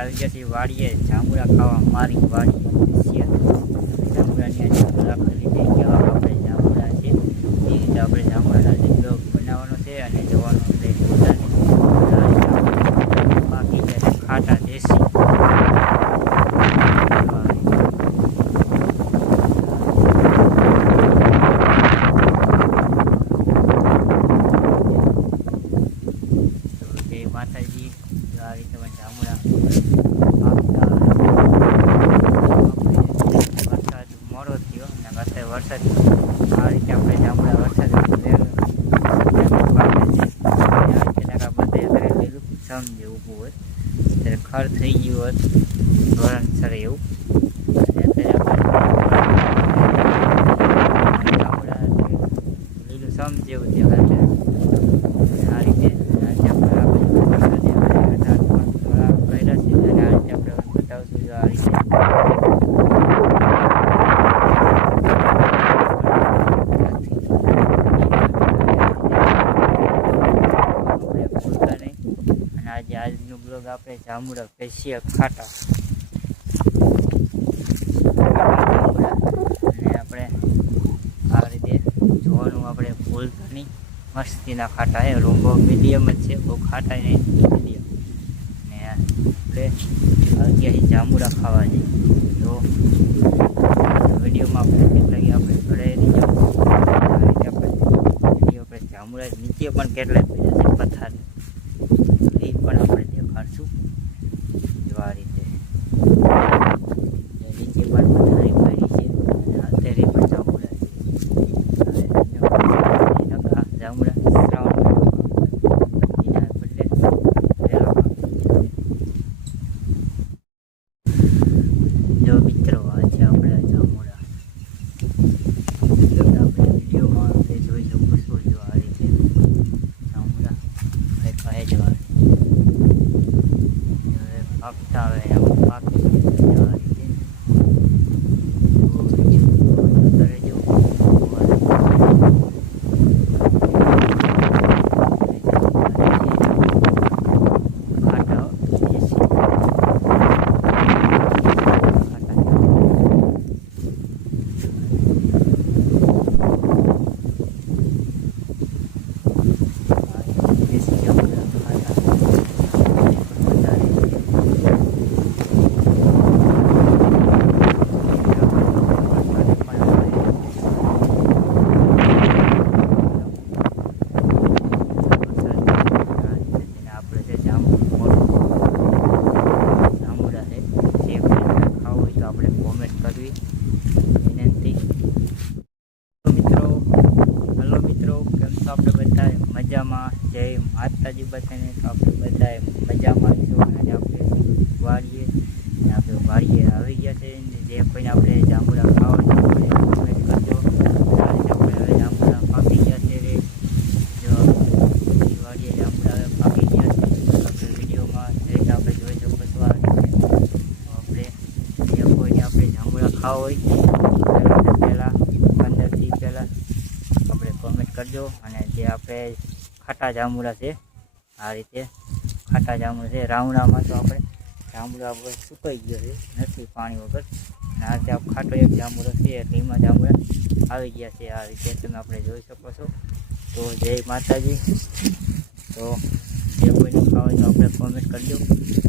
આવી ગયા છીએ વાડીએ જાંબુડા ખાવા મારી વાડી જાંબુડાની મુલાકાત લીધી કેવા આપણે જાંબુડા છે એ રીતે આપણે જાંબુડાના લીમડો બનાવવાનો છે અને જવાનું આપણે પોતાની બાકી છે ખાટા દેશી માતાજી આ રીતે જાંબુડા વરસાદ મોડો થયો અને વરસાદ આ રીતે આપણે જાંબુડા વરસાદ બધે લીલું સમ જે ઊભું હોય ત્યારે ખર થઈ ગયું હોત ધોરણ સરે એવું જાંબુડા લીલું સમ જેવું દેખાય આ રીતે આજનો બ્લોગ આપણે જાંબુડા પેશીએ ખાટા અને આપણે આ રીતે જોવાનું આપણે ભૂલતા નહીં મસ્તીના ખાટા છે રૂંબો મીડિયમ જ છે બહુ ખાટા નહીં મીડિયમ ને આપણે અત્યારે જાંબુડા ખાવા જઈએ તો વિડીયોમાં આપણે કેટલાય આપણે ઘરે નહીં જવું આ રીતે આપણે વિડીયો આપણે જાંબુડા નીચે પણ કેટલાય પડ્યા છે પથ્થર એ પણ આપણે દેખાડશું જો આ રીતે નીચે પણ પથારી કરી છે અત્યારે પણ જાંબુડા છે જાંબુડા શ્રાવણ એના બદલે જો મિત્રો આ છે આપણા જાંબુડા આપણે વિડીયોમાં જોઈ શકો છો જો આ રીતે જાંબુડા કહે જવા પાકતા આવે પાકી આ રીતે આપણે બધા મજામાં જય માતાજી બધાને તો આપણે બધા મજામાં છું અને આપણે વાડીએ આવી ગયા છે જે કોઈને આપણે જાંબુડા ખાવા કોમેન્ટ કરજો આપણે જાંબુડા પાકી ગયા છે જો વાડીએ જાંબુડા પાકી ગયા છે આપણે વિડીયોમાં આપણે જોઈ શકો છો આપણે જે કોઈને આપણે જાંબુડા ખાવા હોય પહેલાં 15 દી પહેલાં આપણે કોમેન્ટ કરજો અને જે આપણે ખાટા જાંબુડા છે આ રીતે ખાટા જાંબુડા છે રાવણામાં તો આપણે જાંબુડા વગર સુકાઈ ગયો છે નથી પાણી વગર અને આ રીતે ખાટો એક જાંબુડો છે એટલે એમાં જાંબુડા આવી ગયા છે આ રીતે તમે આપણે જોઈ શકો છો તો જય માતાજી તો જે કોઈને ખાવા હોય તો આપણે કોમેન્ટ કરજો